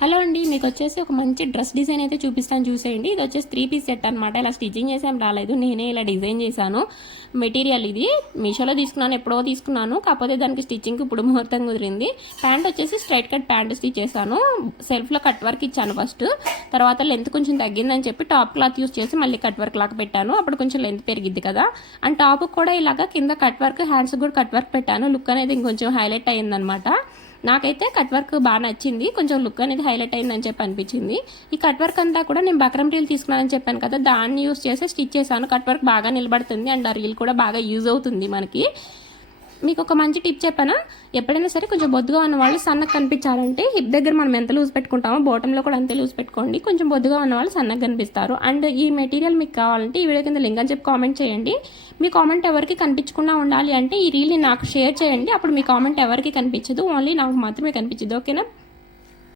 Hello అండి మీకు వచ్చేసి ఒక మంచి డ్రెస్ డిజైన్ అయితే చూపిస్తాను చూసేయండి. ఇది వచ్చేసి త్రీ పీస్ సెట్ అనమాట ఇలా స్టిచ్చింగ్ చేసేం రాలేదు. నేనే ఇలా డిజైన్ చేశాను. మెటీరియల్ ఇది. మీషోలో తీసుకున్నాను ఎప్పుడో తీసుకున్నాను. కాకపోతే దానికి స్టిచ్చింగ్ ఇప్పుడు ముహూర్తం కుదిరింది. ప్యాంట్ వచ్చేసి స్ట్రైట్ కట్ ప్యాంట్ స్టిచ్ చేశాను. సెల్ఫ్లో కట్ వర్క్ ఇచ్చాను ఫస్ట్ తర్వాత లెంత్ కొంచెం తగ్గిందని చెప్పి టాప్ క్లాత్ యూస్ చేసి మళ్ళీ కట్ వర్క్ లాగా పెట్టాను. అప్పుడు కొంచెం లెంత్ పెరిగిద్ది కదా. అండ్ టాప్ కూడా ఇలాగా కింద కట్ వర్క్ హ్యాండ్స్ కూడా కట్ వర్క్ పెట్టాను. లుక్ అనేది ఇంకొంచెం హైలైట్ అయ్యిందనమాట నాకైతే కట్ వర్క్ బాగా నచ్చింది. కొంచెం లుక్ అనేది హైలైట్ అయిందని చెప్పి అనిపించింది. ఈ కట్ వర్క్ అంతా కూడా నేను బక్రమ్ రీల్ తీసుకున్నానని చెప్పాను కదా దాన్ని యూస్ చేసి స్టిచ్ చేశాను. కట్ వర్క్ బాగా నిలబడుతుంది అండ్ ఆ రీల్ కూడా బాగా యూజ్ అవుతుంది మనకి. మీకు ఒక మంచి టిప్ చెప్పానా? ఎప్పుడైనా సరే కొంచెం బొద్దుగా ఉన్న వాళ్ళు సన్నగా కనిపించాలంటే హిప్ దగ్గర మనం ఎంత లూజ్ పెట్టుకుంటామో బాటంలో కూడా అంతే లూజ్ పెట్టుకోండి. కొంచెం బొద్దుగా ఉన్న వాళ్ళు సన్నగా కనిపిస్తారు. అండ్ ఈ మెటీరియల్ మీకు కావాలంటే ఈ వీడియో కింద లింక్ అని చెప్పి కామెంట్ చేయండి. మీ కామెంట్ ఎవరికి కనిపించకుండా ఉండాలి అంటే ఈ రీల్ని నాకు షేర్ చేయండి. అప్పుడు మీ కామెంట్ ఎవరికి కనిపించదు? ఓన్లీ నాకు మాత్రమే కనిపించదు. ఓకేనా?